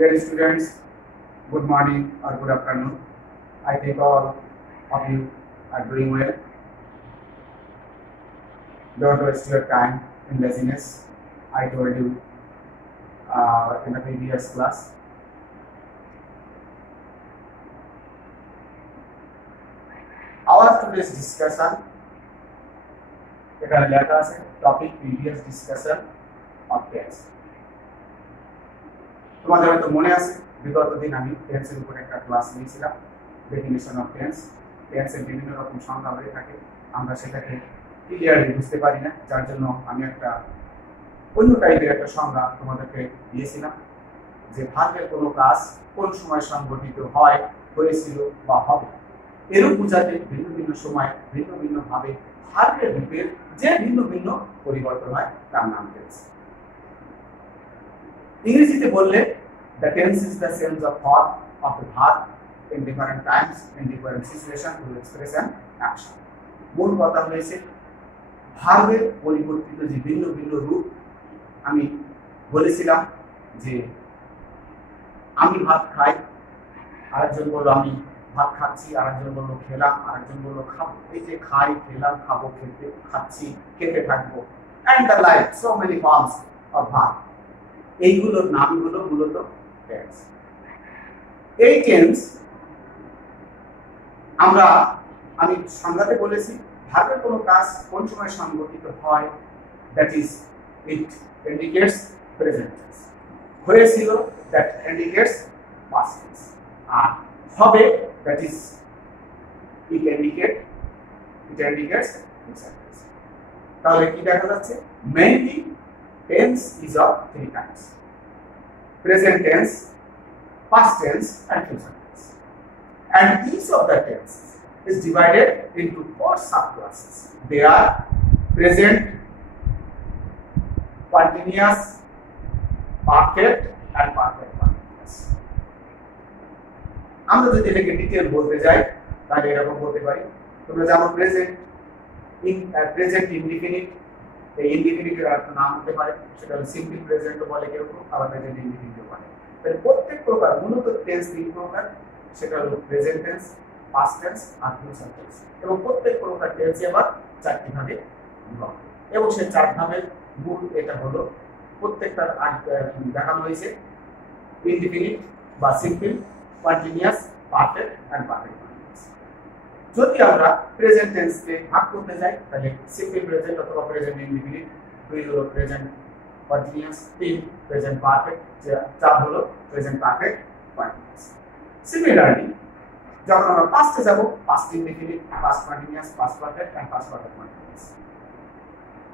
Dear students, good morning or good afternoon. I think all of you are doing well. Don't waste your time in laziness. I told you in the previous class. Our today's discussion, এখানে লেখা আছে topic previous discussion of tense. তোমাদের হয়তো মনে আছে বিগত দিন আমি টেন্সের উপর একটা ক্লাস নিয়েছিলাম, ডেফিনিশন অফ টেন্স। টেন্সের বিভিন্ন রকম সংজ্ঞা হয়ে থাকে, আমরা সেটাকে ক্লিয়ারলি বুঝতে পারি না, যার জন্য আমি একটা অন্য টাইপের একটা সংজ্ঞা তোমাদেরকে দিয়েছিলাম যে ভার্বের কোনো কাজ কোন সময় সংঘটিত হয়, হয়েছিল বা হবে, এরূপ বোঝাতে ভিন্ন ভিন্ন সময় ভিন্ন ভিন্ন ভাবে ভার্বের রূপের যে ভিন্ন ভিন্ন পরিবর্তন হয় তার নাম টেন্স। ইংরেজিতে বললে the tense is the change of form of a verb in different times in different situation to express an action. মূল কথা হয়েছে ভার্বের পরিবর্তিত যে ভিন্ন ভিন্ন রূপ। আমি বলেছিলাম যে আমি ভাত খাই, আরেকজন বলল আমি ভাত খাচ্ছি, আরেকজন বলল খেলাম, আরেকজন বলল খাবো। এই যে খাই, খেলাম, খাবো, খেতে, খাচ্ছি, খেতে থাকবো, and the like, so many forms of verb, এইগুলোর নামই হলো মূলত টেন্স। এই টেন্স আমি সংজ্ঞাতে বলেছি ভার্বের কোনো কাজ কোন সময় সংঘটিত হয়, that is it indicates present tense. হয়েছিল দ্যাট ইন্ডিকেটস পাস্ট টেন্স। আর হবে that is it indicates future tense. তাহলে কি দেখা যাচ্ছে, mainly tense is of three kinds: present tense, past tense, and future tense. And each of the tense is divided into four subclasses. They are present, continuous, perfect, and perfect continuous. আমরা যদি এটাকে detail বলতে যাই তাহলে এরকম বলতে পারি, তোমরা জানো প্রেজেন্ট ইনডিফিনিট। এই ইনডিফিনিটের একটা নাম হতে পারে, সেটা হলো সিম্পল প্রেজেন্টও বলে কেউ, আবার প্রেজেন্ট ইনডিফিনিটও বলে। তাহলে প্রত্যেক প্রকার মূলত টেন্স তিন প্রকার, সেটা হলো প্রেজেন্ট টেন্স, পাস্ট টেন্স আর ফিউচার টেন্স। এবং প্রত্যেক প্রকার টেন্সই আবার চারটি ভাগে বিভক্ত, এবং সেই চার ভাগের মূল এটা হলো প্রত্যেকটার দেখানো হয়েছে ইনডিফিনিট বা simple, continuous, perfect and perfect. যদি আমরা প্রেজেন্ট টেন্সকে ভাগ করতে যাই তাহলে সিম্পল প্রেজেন্ট অথবা প্রেজেন্ট ইনডিফিনিট, দুই হলো প্রেজেন্ট কন্টিনিউয়াস, তিন প্রেজেন্ট পারফেক্ট, চার হলো প্রেজেন্ট পারফেক্ট কন্টিনিউয়াস। সিমিলারলি যখন আমরা পাস্টে যাব, past indefinite, past continuous, past perfect and past perfect continuous.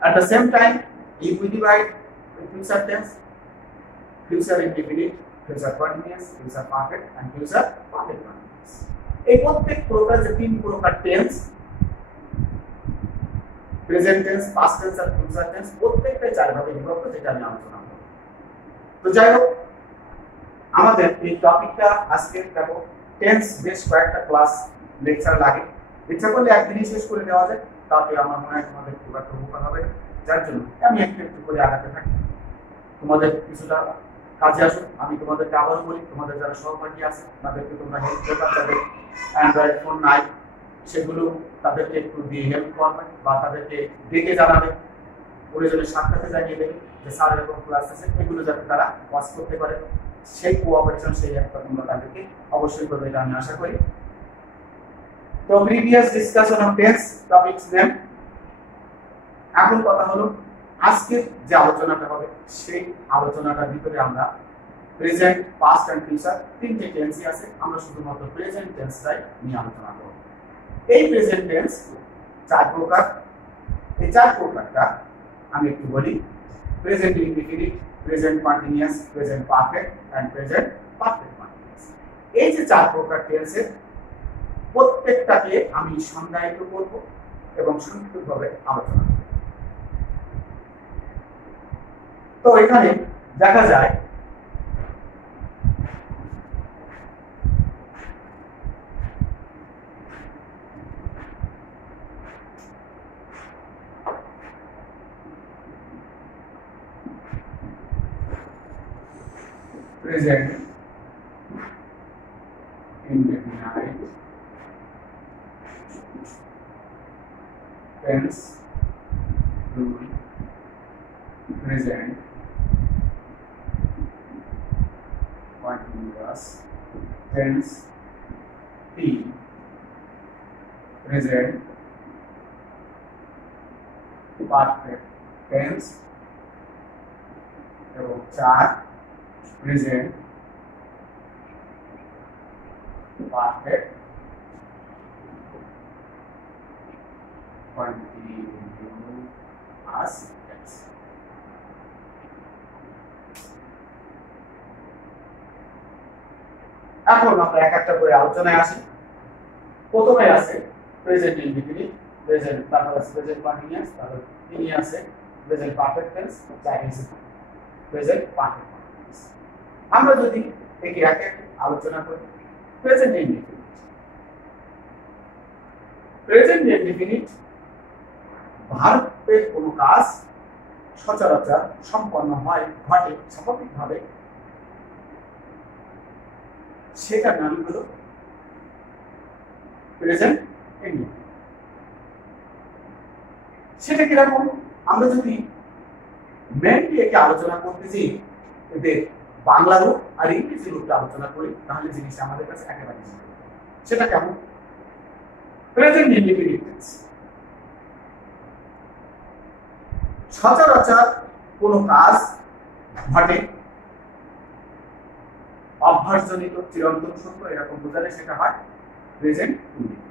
At the same time, if we divide the future tense, future indefinite, future continuous, future perfect and future perfect continuous. এই প্রত্যেক প্রকার যে তিন প্রকার tense, present tense, past tense আর future tense, প্রত্যেকটা চার ভাগে বিভক্ত, যেটা আমি আলোচনা করব। তো যাই হোক, আমাদের এই টপিকটা আজকে দেখো টেন্স বেশ কয়েকটা ক্লাস লেকচার লাগে, ইচ্ছা করলে একদিনই শেষ করে দেওয়া যায়, তাতে আমার মনে হয় তোমাদের খুব একটা উপকার হবে। যার জন্য আমি একটু একটু করে আগাতে থাকি, তোমাদের কিছুটা কাজে আসুন। আমি তোমাদেরকে আবারও বলি, তোমাদের যারা সহপাঠী আছে তাদেরকে তোমরা হেল্প করবে, তাদের অ্যান্ড্রয়েড ফোন নাই সেগুলো তাদেরকে একটু দিয়ে হেল্প করবে বা তাদেরকে ডেকে জানাবে, প্রয়োজনে সাক্ষাতে জানিয়ে দেবে যে স্যার এরকম ক্লাস আছে, এগুলো যাতে তারা ওয়াচ করতে পারে। সেই কোঅপারেশন, সেই একটা তোমরা তাদেরকে অবশ্যই করবে, এটা আমি আশা করি। তো previous discussion of tense topics name. এখন কথা হলো আজকের যে আলোচনাটা হবে সেই আলোচনাটার ভিতরে আমরা প্রেজেন্ট, পাস্ট এন্ড ফিউচার তিনটে টেন্সই আছে, আমরা শুধুমাত্র প্রেজেন্ট টেন্সটাই নিয়ে আলোচনা করব। এই প্রেজেন্ট টেন্স চার প্রকার। এই চার প্রকারটা আমি একটু বলি: present indefinite, present continuous, present perfect and present perfect continuous. এই যে চার প্রকার টেন্সের প্রত্যেকটাকে আমি সংজ্ঞায়িত করব এবং সংক্ষিপ্তভাবে আলোচনা করব। তো এখানে দেখা যায় present tense 2 present continuous tense 3 present perfect tense এবং 4 প্রেজেন্ট পারফেক্ট কন্টিনিউয়াস টেন্স। এখন আমরা এক একটা করে আলোচনায় আসি। প্রথমে আছে প্রেজেন্ট ইনডিফিনিট, প্রেজেন্ট, তারপর আছে প্রেজেন্ট কন্টিনিউয়াস, তারপর তিনি আছে present perfect tense, Chinese present perfect continuous. আমরা যদি একে এক এক আলোচনা করি, প্রেজেন্ট ইনডিফিনিট। প্রেজেন্ট ইনডিফিনিট ভার্বের কোনো কাজ সচরাচর সম্পন্ন হয়, ঘটে স্বাভাবিকভাবে, সেটার নাম হলো প্রেজেন্ট ইনডিফিনিট। সেটা কিরকম? আমরা যদি মেনলি একে আলোচনা করতেছি, এদের বাংলা রূপ আর ইংরেজি রূপটা আলোচনা করি, তাহলে জিনিসটা আমাদের কাছে একেবারে সেটা কেমন? প্রেজেন্ট ইনডিফিনিট টেন্স সচরাচর কোনো কাজ ঘটে, অভ্যাসজনিত, চিরন্তন সত্য, এরকম বোঝালে সেটা হয় প্রেজেন্ট ইনডিফিনিট।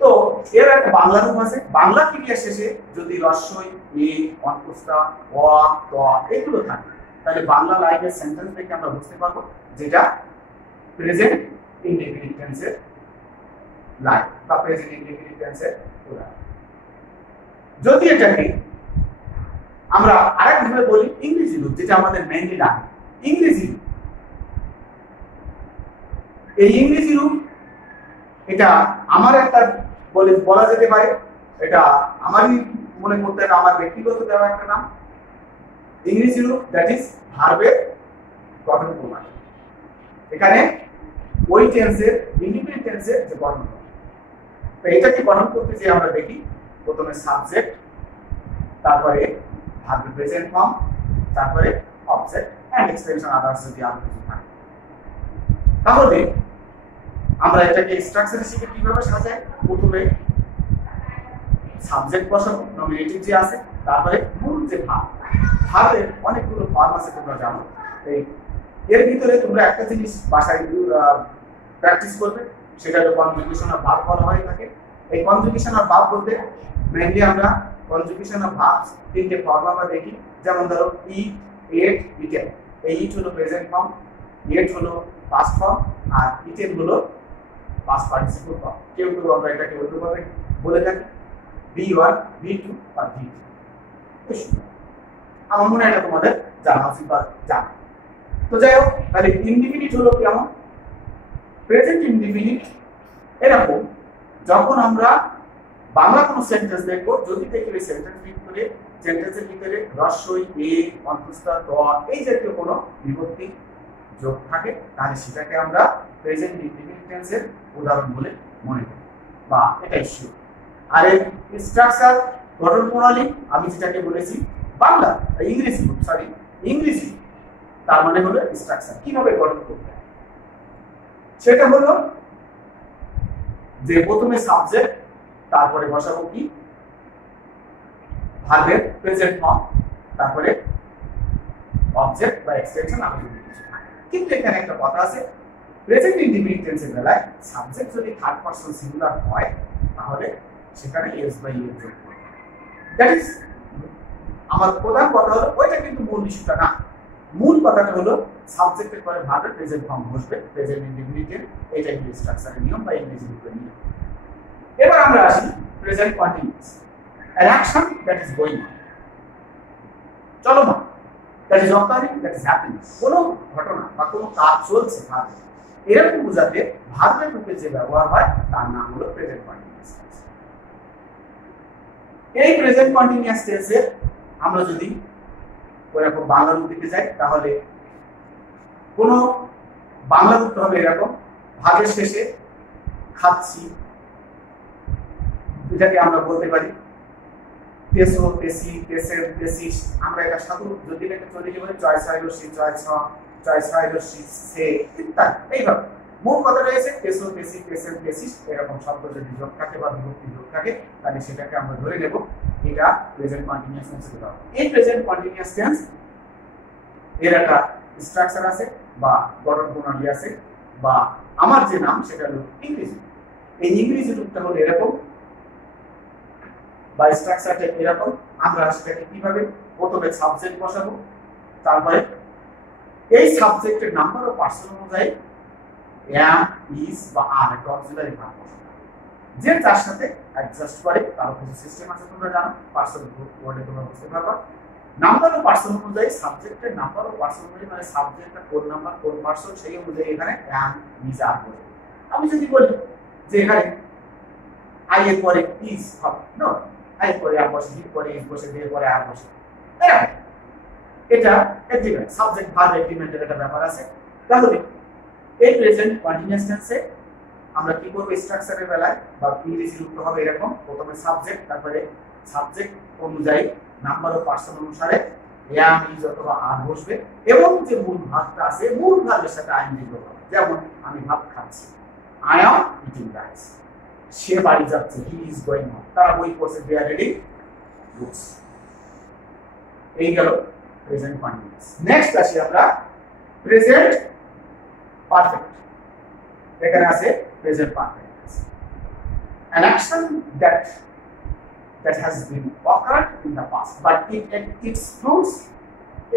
তো এর একটা বাংলা রূপ আছে। বাংলা ক্রিয়া শেষে যদি রস্বই, এ, অন্তস্থা, অ, ত এগুলো থাকে, তাহলে বাংলা লাইনের সেন্টেন্স থেকে আমরা বুঝতে পারবো যেটা প্রেজেন্ট ইনডিফিনিট টেন্সের লাইন বা প্রেজেন্ট ইনডিফিনিট টেন্সের উদাহরণ। যদি এটাকে আমরা আরেকভাবে বলি ইংরেজি রূপ, যেটা আমাদের মেইনলি লাগে, ইংরেজি রূপ। এই ইংরেজি রূপ এটা আমার একটা বলা যেতে পারে, এটা আমারই মনে করতে হবে, আমার ব্যক্তিগত দেওয়া একটা নাম। ইংরেজি রূপ দ্যাট ইজ ভার্বের গঠন প্রণালী। এখানে ওই টেন্সের ইনডিফিনিট টেন্সের যে গঠন, তো এটাকে গঠন করতে যে আমরা দেখি প্রথমে সাবজেক্ট, তারপরে ভার্বের প্রেজেন্ট ফর্ম, তারপরে অবজেক্ট এন্ড এক্সটেনশন আদার্স যদি আরো কিছু থাকে। তাহলে আমরা এটাকে স্ট্রাকচার হিসেবে কিভাবে সাজাই? প্রথমে সাবজেক্ট বসাবো, নমিনেটিভ যে আছে, তারপরে মূল যে ভার্ব, ভার্বের অনেকগুলো ফর্ম আছে তোমরা জানো। এর ভিতরে তোমরা একটা জিনিস বাসায় প্র্যাকটিস করবে, সেটা হলো কনজুগেশন অফ ভার্ব বলা হয় থাকে। এই কনজুগেশন অফ ভার্ব বলতে মেইনলি আমরা কনজুগেশন অফ ভার্বস তিনটে ফর্ম আমরা দেখি। যেমন ধরো ইট, এট, ইটেন। এই ইট হলো প্রেজেন্ট ফর্ম, এট হলো পাস্ট ফর্ম, আর ইটেন হলো পাস্ট পার্টিসিপল ফর্ম। কেউ কেউ আমরা এটাকে অন্যভাবে বলে থাকি V1, V2 বা V3। আমার মনে হয় এটা তোমাদের জানা উচিত বা জানা। তো যাই হোক, তাহলে ইনডিফিনিট হলো কেমন? প্রেজেন্ট ইনডিফিনিট এরকম, যখন আমরা বাংলা কোনো সেন্টেন্স দেখবো, যদি দেখি ওই সেন্টেন্সের ভিতরে রস্বই, এ, অন্তস্থ, ত এই জাতীয় কোনো বিভক্তি যোগ থাকে, তাহলে সেটাকে আমরা প্রেজেন্ট ইনডিফিনিট টেন্সের উদাহরণ বলে মনে করি, বা এটাই শিওর। আর এই স্ট্রাকচার গঠন প্রণালী আমি যেটাকে বলেছি বাংলা, ইংরেজি, তার মানে হলো স্ট্রাকচার কিভাবে গঠন করতে হয়। সেটা হলো যে প্রথমে সাবজেক্ট, তারপরে বসাবো কি ভার্বের প্রেজেন্ট ফর্ম, তারপরে অবজেক্ট বা এক্সটেনশন আমি যদি কিছু। কিন্তু এখানে একটা কথা আছে, প্রেজেন্ট ইনডিফিনিট টেন্সের বেলায় সাবজেক্ট যদি থার্ড পারসন সিঙ্গুলার হয়, তাহলে সেখানে এস বাই এর যোগ করব। দ্যাট ইজ আমার প্রধান কথা হলো, ওইটা কিন্তু মূল ইস্যুটা না। মূল কথাটা হলো সাবজেক্টের পরে ভার্বের প্রেজেন্ট ফর্ম বসবে, প্রেজেন্ট ইনডিফিনিটের। এটা কিন্তু স্ট্রাকচারের নিয়ম বা ইংরেজি রূপের নিয়ম। এবার আমরা আসি present continuous, an action that is going on, চলমান, that is occurring, that is happening, কোনো ঘটনা বা কোনো কাজ চলছে ভার্বে, এরকম বোঝাতে ভার্বের রূপে যে ব্যবহার হয় তার নাম হলো প্রেজেন্ট কন্টিনিউয়াস টেন্স। এই প্রেজেন্ট কন্টিনিউয়াস টেন্সের আমরা যদি ওরকম বাংলা রূপ দিতে যাই, তাহলে কোন বাংলা রূপটা হবে এরকম, ভার্বের শেষে খাচ্ছি, এটাকে আমরা বলতে পারি তেসো, তেসি, তেসের, তেসিস। আমরা এটা সাধু যদি এটাকে চলে গিয়ে বলি জয় ছয় রশ্মি, জয় ছয় রশ্মি, সে ইত্যাদি। এইভাবে মূল কথা রয়েছে তেসো, তেসি, তেসের, তেসিস। এরকম শব্দ যদি যোগ থাকে বা বিভক্তি যোগ থাকে তাহলে সেটাকে আমরা ধরে নেব এটা প্রেজেন্ট কন্টিনিউয়াস টেন্স হতে হবে। এই প্রেজেন্ট কন্টিনিউয়াস টেন্স এর একটা স্ট্রাকচার আছে বা গঠন প্রণালী আছে, বা আমার যে নাম সেটা হলো ইংরেজি। এই ইংরেজি রূপটা হলো এরকম বা স্ট্রাকচারটা এরকম। আমরা সেটাকে কিভাবে প্রথমে সাবজেক্ট বসাবো, তারপরে এই সাবজেক্টের নাম্বার ও পার্সন অনুযায়ী am, is বা are একটা অক্সিলারি ভার্ব বসাবো, যে তার সাথে অ্যাডজাস্ট করে। তার কিছু সিস্টেম আছে তোমরা জানো, পার্সন ওয়ার্ডে তোমরা বুঝতে পারবা। নাম্বার ও পার্সন অনুযায়ী সাবজেক্টের নাম্বার ও পার্সন অনুযায়ী মানে সাবজেক্টটা কোন নাম্বার কোন পার্সন সেই অনুযায়ী এখানে am, is, are বসবে। আমি যদি বলি যে এখানে I এর পরে is হবে, নো, I এর পরে am বসে, he পরে is বসে, they পরে are বসে, এটা এগ্রিমেন্ট, সাবজেক্ট ভার্ব এগ্রিমেন্টের একটা ব্যাপার আছে। তাহলে এই প্রেজেন্ট কন্টিনিউয়াস টেন্সে আমরা কি করব, স্ট্রাকচারের বেলায় বা ইংরেজি রূপটা হবে এরকম, প্রথমে সাবজেক্ট, তারপরে সাবজেক্ট অনুযায়ী নাম্বার ও পার্সন অনুসারে am, is অথবা are বসবে, এবং যে মূল ভাবটা আছে মূল ভাবের সাথে আইনজি যোগ হবে। যেমন আমি ভাত খাচ্ছি, I am eating rice, সে বাড়ি যাচ্ছে, he is going home, তারা বই পড়ছে, they are reading books। এই গেল প্রেজেন্ট কন্টিনিউয়াস। নেক্সট আসি আমরা প্রেজেন্ট পারফেক্ট। এখানে আছে present perfect, an action that has been occurred in the past but its fruits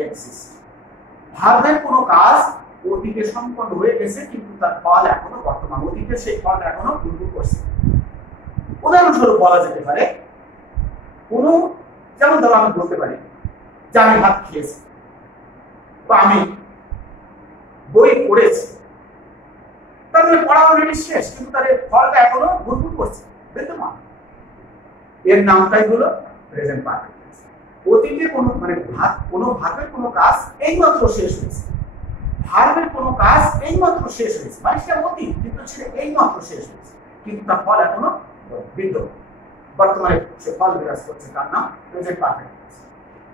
exist। ভার্বের কোনো কাজ অতীতে সম্পন্ন হয়ে গেছে কিন্তু তার ফল এখনো বর্তমান, অতীতে সেই ফলটা এখনো ভোগ করছে। উদাহরণস্বরূপ বলা যেতে পারে কোনো, যেমন ধরো আমি বলতে পারি যে আমি ভাত খেয়েছি বা আমি বই পড়েছি, তাহলে পড়া অলরেডি শেষ কিন্তু তার ফলটা এখনো ভোগ করছে, বিদ্যমান। এর নামটাই হলো প্রেজেন্ট পারফেক্ট। অতীতে কোনো মানে কোনো ভার্বের কোনো কাজ এইমাত্র শেষ হয়েছে, ভার্বের কোনো কাজ এইমাত্র শেষ হয়েছে মানে সেটা অতীত, কিন্তু সেটা এইমাত্র শেষ হয়েছে কিন্তু তার ফল এখনো বিদ্যমান, বর্তমানে সে ফল বিরাজ করছে, তার নাম প্রেজেন্ট পারফেক্ট টেন্স।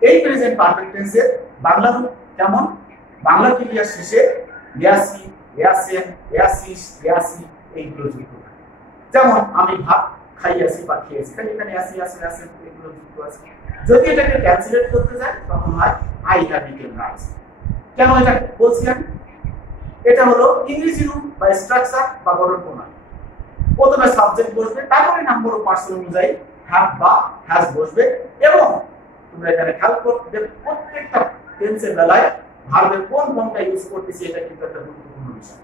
এই প্রেজেন্ট পারফেক্ট টেন্সের বাংলা রূপ কেমন? বাংলা ক্রিয়ার শেষে ইয়াসি, ইয়াসেন, ইয়াসিস, ইয়াসি এইগুলো যুক্ত থাকে। যেমন আমি ভাত খাইয়াছি বা খেয়েছি, তাহলে এখানে ইয়াসি, ইয়াসেন, ইয়াসেন এগুলো যুক্ত আছে। যদি এটাকে ক্যালকুলেট করতে যায় তখন হয় আই হ্যাভ ইটেন রাইস। কেন এটা বলছি আমি? এটা হলো ইংরেজি রূপ বা স্ট্রাকচার বা গঠন প্রণালী। প্রথমে সাবজেক্ট বসবে, তারপরে নাম্বার ও পার্সন অনুযায়ী হ্যাভ বা হ্যাজ বসবে, এবং তোমরা এখানে খেয়াল করতে প্রত্যেকটা টেন্সের বেলায় ভার্বের কোন ফর্মটা ইউজ করতেছি এটা কিন্তু একটা গুরুত্বপূর্ণ বিষয়।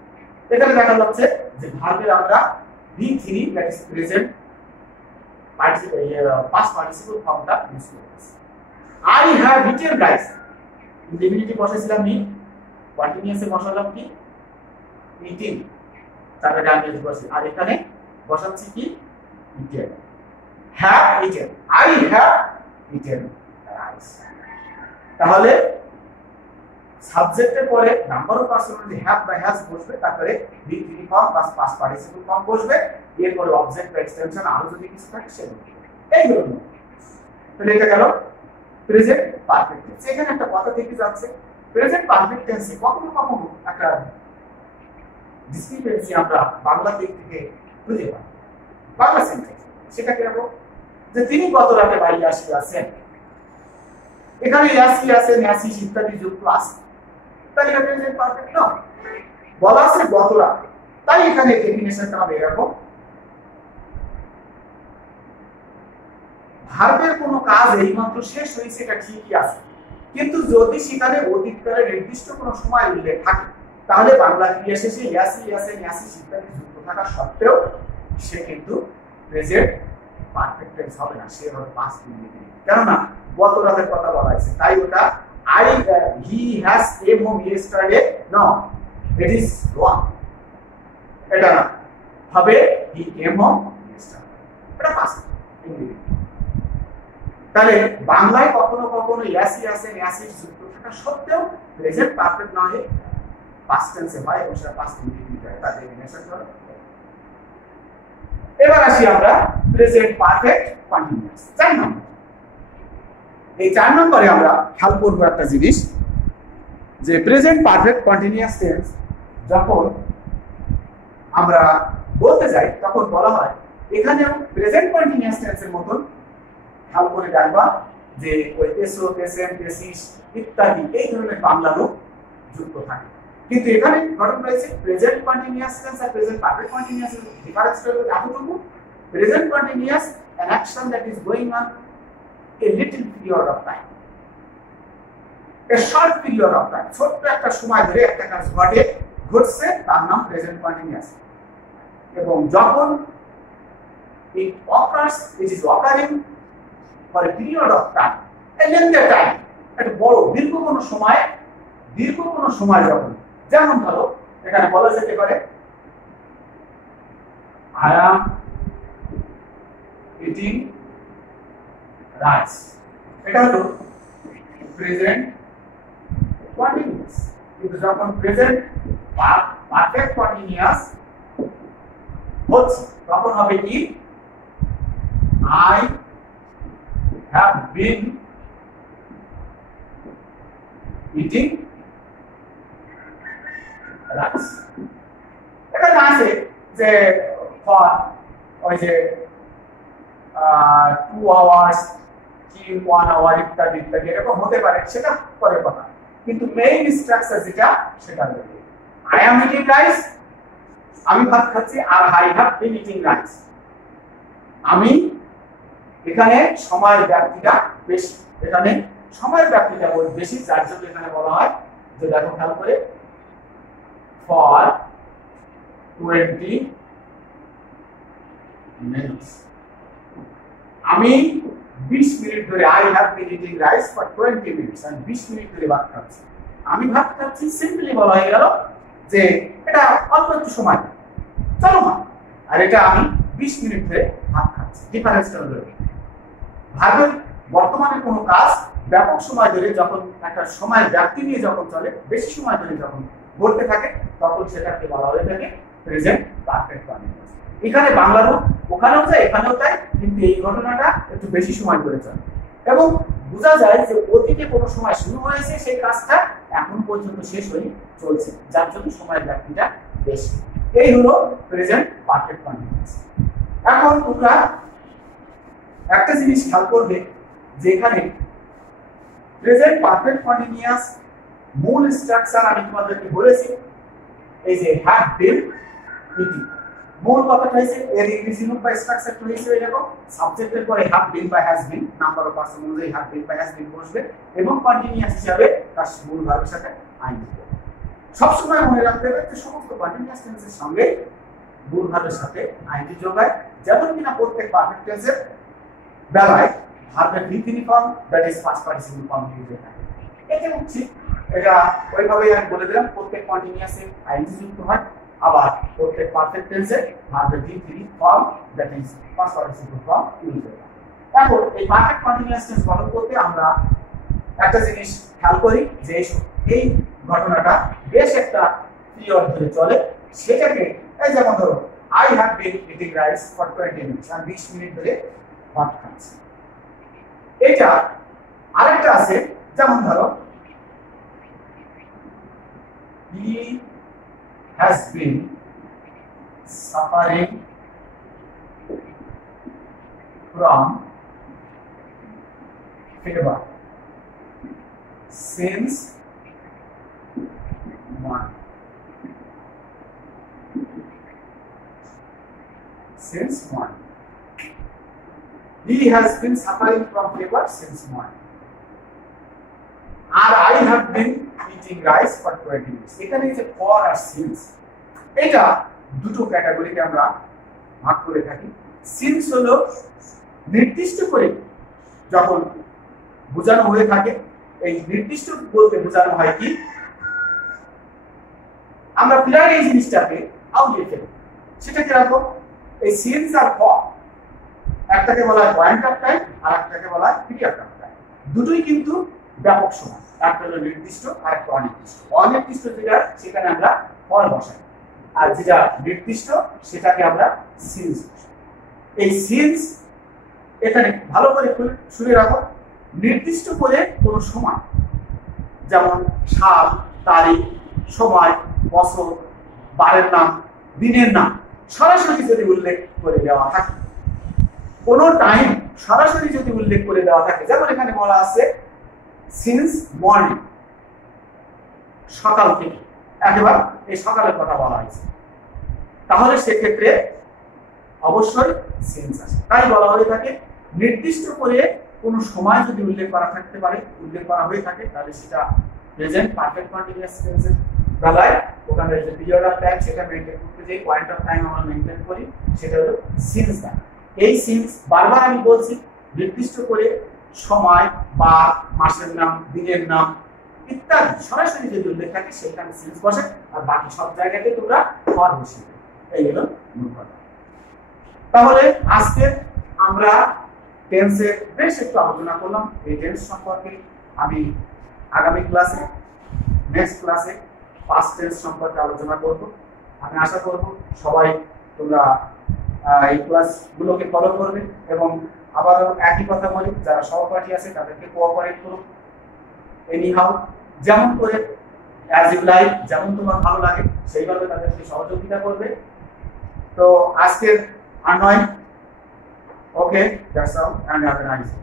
এখানে দেখা যাচ্ছে যে ভার্বের আমরা V3 that is present past participle ফর্মটা ইউজ করতেছি। আই হ্যাভ ইটেন রাইস, ইনডিফিনিটিভ বসাইছিলাম নি, কন্টিনিউয়াসে বসালাম কি ইটিং, তারপরে আমি বসাই, আর এখানে বসাচ্ছি কি eaten, have eaten, I have eaten rice. তাহলে সাবজেক্টের পরে নাম্বার অফ পার্সন যদি হ্যাভ বা হ্যাজ বসবে, তারপরে V3 ফর্ম বা পাস্ট পার্টিসিপল ফর্ম বসবে, এরপরে অবজেক্ট বা এক্সটেনশন আরো যদি কিছু থাকে সেগুলো। এইগুলো তাহলে এটা গেল প্রেজেন্ট পারফেক্ট টেন্স। এখানে একটা কথা থেকে যাচ্ছে, প্রেজেন্ট পারফেক্ট টেন্সে কখনো কখনো একটা ডিসক্রিপেন্সি আমরা বাংলা দিক থেকে খুঁজে পাই, বাংলা সেন্টেন্স। সেটা কিরকম? যে তিনি গত রাতে বাড়ি আসিয়াছেন, এখানে ইয়াসি, ইয়াসেন, ইয়াসিস ইত্যাদি যুক্ত আছে, তাহলে এটা প্রেজেন্ট পারফেক্ট নয়। বলা আছে গত রাতে, তাই এখানে ডেফিনিশনটা হবে এরকম, ভার্বের কোনো কাজ এইমাত্র শেষ হয়েছে এটা ঠিকই আছে, কিন্তু যদি সেখানে অতীতকালে নির্দিষ্ট কোনো সময় উল্লেখ থাকে তাহলে বাংলা ক্রিয়া শেষে ইয়াসি, ইয়াসেন, ইয়াসিস ইত্যাদি যুক্ত থাকা সত্ত্বেও সে কিন্তু প্রেজেন্ট পারফেক্ট টেন্স হবে না, সে হবে পাস্ট ইনডিফিনিট। কেননা গত রাতের কথা বলা হয়েছে, তাই ওটা he has came home yesterday, no, it is wrong, এটা না, হবে হি কেম হোম ইয়েস্টারডে, এটা পাস্ট ইনডিফিনিট। তাহলে বাংলায় কখনো কখনো ইয়াসি, ইয়াসেন, ইয়াসিস যুক্ত থাকা সত্ত্বেও প্রেজেন্ট পারফেক্ট নয়, পাস্ট টেন্সে হয় এবং সেটা পাস্ট ইনডিফিনিট হয়। তার ডেফিনিশন হলো। এবার আসি আমরা প্রেজেন্ট পারফেক্ট কন্টিনিউয়াস। 4 নম্বর, এই 4 নম্বরে আমরা খেয়াল করব একটা জিনিস, যে প্রেজেন্ট পারফেক্ট কন্টিনিউয়াস টেন্স যখন আমরা বলতে যাই তখন বলা হয় এখানেও প্রেজেন্ট কন্টিনিউয়াস টেন্সের মতন খেয়াল করে দেখবা যে ওই এসো, প্রেজেন্ট, বেসিস ইত্যাদি এই ধরনের বাংলা রূপ যুক্ত থাকে। কিন্তু এখানে ঘটনা রয়েছে প্রেজেন্ট কন্টিনিউয়াস টেন্স আর প্রেজেন্ট পারফেক্ট কন্টিনিউয়াস এর ডিফারেন্স হলো এতটুকু, present continuous an action that is going on a little period of time, a short period of time, ছোট্ট একটা সময় ধরে একটা কাজ ঘটছে তার নাম প্রেজেন্ট কন্টিনিউয়াস। এবং যখন it occurs, it is occurring for a period of time, a lengthy time, একটা বড় দীর্ঘ কোনো সময় যখন, যেমন ধরো এখানে বলা যেতে পারে I am eating rice, এটা হলো প্রেজেন্ট কন্টিনিউয়াস। কিন্তু যখন প্রেজেন্ট পারফেক্ট কন্টিনিউয়াস হচ্ছে তখন হবে কি I have been eating rice। এখানে আছে যে for ওই যে 2 hours কি 1 hour ইত্যাদি ইত্যাদি এরকম হতে পারে, সেটা পরের কথা। কিন্তু মেইন স্ট্রাকচার যেটা সেটা হলো I am eating rice, আমি ভাত খাচ্ছি, আর I have been eating rice, আমি এখানে সময়ের ব্যাপ্তিটা বেশি, এখানে সময়ের ব্যাপ্তিটা বেশি, যার জন্য এখানে বলা হয় যে দেখো খেয়াল করে for 20 minutes, আমি 20 মিনিট ধরে I have been eating rice for 20 minutes, আমি 20 মিনিট ধরে ভাত খাচ্ছি। আমি ভাত খাচ্ছি সিম্পলি বলা হয়ে গেল যে এটা অল্প একটু সময় চলমান, আর এটা আমি 20 মিনিট ধরে ভাত খাচ্ছি। ডিফারেন্সটা হলো ভার্বের বর্তমানে কোনো কাজ ব্যাপক সময় ধরে যখন একটা সময়ের ব্যাপ্তি নিয়ে যখন চলে, বেশি সময় ধরে যখন ঘটতে থাকে তখন সেটাকে বলা হয়ে থাকে প্রেজেন্ট পারফেক্ট কন্টিনিউয়াস। এখানে বাংলা রূপ ওখানেও যায় এখানেও তাই, কিন্তু এই ঘটনাটা একটু বেশি সময় ধরে চলে এবং বোঝা যায় যে অতীতে কোনো সময় শুরু হয়েছে সেই কাজটা এখন পর্যন্ত শেষ হয়ে চলছে, যার জন্য সময়ের ব্যাপ্তিটা বেশি। এই হলো প্রেজেন্ট পারফেক্ট কন্টিনিউয়াস। এখন তোমরা একটা জিনিস খেয়াল করবে যে এখানে প্রেজেন্ট পারফেক্ট কন্টিনিউয়াস মূল স্ট্রাকচার আমি তোমাদেরকে বলেছি, এই যে হ্যাভ বিন ইটিং, মূল কথাটা হইছে এর ইংরেজি রূপ বা স্ট্রাকচার হইছে এরকম, সাবজেক্টের পরে হ্যাভ বিন বা has been number of person অনুযায়ী হ্যাভ বিন বা হ্যাজ বিন বসবে এবং কন্টিনিউয়াস হিসাবে তার মূল ভার্বের সাথে আইএনজি হবে। সবসময় মনে রাখতে হবে যে সমস্ত কন্টিনিউয়াস টেন্সের সঙ্গে মূল ভার্বের সাথে আইএনজি যোগ হয়, যেমন কিনা প্রত্যেক পারফেক্ট টেন্সের বেলায় ভার্বের ভিত্তি form that is first participle form use হয়। এটা হচ্ছে এটা ওইভাবেই আমি বলে দিলাম, প্রত্যেক কন্টিনিউয়াসে আইএনজি যুক্ত হয়, আবার প্রত্যেক পারফেক্ট টেন্সে ভার্বের ভিত্তি form that is first participle form use হয়। এখন এই পারফেক্ট কন্টিনিউয়াস টেন্স গঠন করতে আমরা একটা জিনিস খেয়াল করি যে এই ঘটনাটা বেশ একটা পিরিয়ড ধরে চলে, সেটাকে এই যেমন ধরো I have been eating rice for 20 minutes, আমি 20 মিনিট ধরে ভাত খাচ্ছি। এটা আরেকটা আছে যেমন ধরো he has been suffering from fever since morning. Since morning. He has been suffering from fever since morning. And I have been eating rice for 20 minutes. এখানে যে for আর since, এটা দুটো ক্যাটাগরিতে আমরা ভাগ করে থাকি। since হলো নির্দিষ্ট করে যখন বোঝানো হয়ে থাকে, এই নির্দিষ্ট বলতে বোঝানো হয় কি আমরা প্রায় এই জিনিসটাকে আউলিয়ে ফেলি, সেটাকে রাখো এই since আর for, একটাকে বলা হয় পয়েন্ট অফ টাইম আর একটাকে বলা হয় পিরিয়ড অফ টাইম। দুটোই কিন্তু ব্যাপক সময়, একটা হলো নির্দিষ্ট আর একটা অনির্দিষ্ট। অনির্দিষ্ট যেটা সেখানে আমরা ফর বসাই, আর যেটা নির্দিষ্ট সেটাকে আমরা সিন্স বসাই। এই সিন্স এখানে ভালো করে শুনে রাখো, নির্দিষ্ট করে কোনো সময়, যেমন সাল, তারিখ, সময়, বছর, বারের নাম, দিনের নাম সরাসরি যদি উল্লেখ করে দেওয়া থাকে, কোনো টাইম সরাসরি যদি উল্লেখ করে দেওয়া থাকে, যেমন এখানে বলা আছে সিন্স মর্নিং, সকাল থেকে, একেবারে এই সকালের কথা বলা হয়েছে, তাহলে সেক্ষেত্রে অবশ্যই সিন্স আসে। তাই বলা হয়ে থাকে নির্দিষ্ট করে কোনো সময় যদি উল্লেখ করা থাকতে পারে, উল্লেখ করা হয়ে থাকে, তাহলে সেটা প্রেজেন্ট পারফেক্ট কন্টিনিউয়াস টেন্সের বেলায় ওখানে যে পিরিয়ড অফ টাইম সেটা মেইনটেইন করতে, যে পয়েন্ট অফ টাইম আমরা মেইনটেইন করি সেটা হলো সিন্স দ্বারা। এই সিন্স বারবার আমি বলছি, নির্দিষ্ট করে সময় বা মাসের নাম, দিনের নাম ইত্যাদি সরাসরি যদি উল্লেখ থাকে সেখানে সিন্স বসে, আর বাকি সব জায়গাতে তোমরা ফর বসিয়ে দেবে। এই হলো মূল কথা। তাহলে আজকে আমরা টেন্সের বেশ একটু আলোচনা করলাম। এই টেন্স সম্পর্কে আমি আগামী ক্লাসে, নেক্সট ক্লাসে পাস্ট টেন্স সম্পর্কে আলোচনা করব। আমি আশা করব সবাই তোমরা এই ক্লাসগুলোকে ফলো করবে, এবং আবারও একই কথা বলি, যারা সহপাঠী আছে তাদেরকে কোঅপারেট করো এনি হাউ, যেমন করে অ্যাজ ইউ লাইক, যেমন তোমার ভালো লাগে সেইভাবে তাদেরকে সহযোগিতা করবে। তো আজকের আর নয়, okay, that's all, and have a nice day.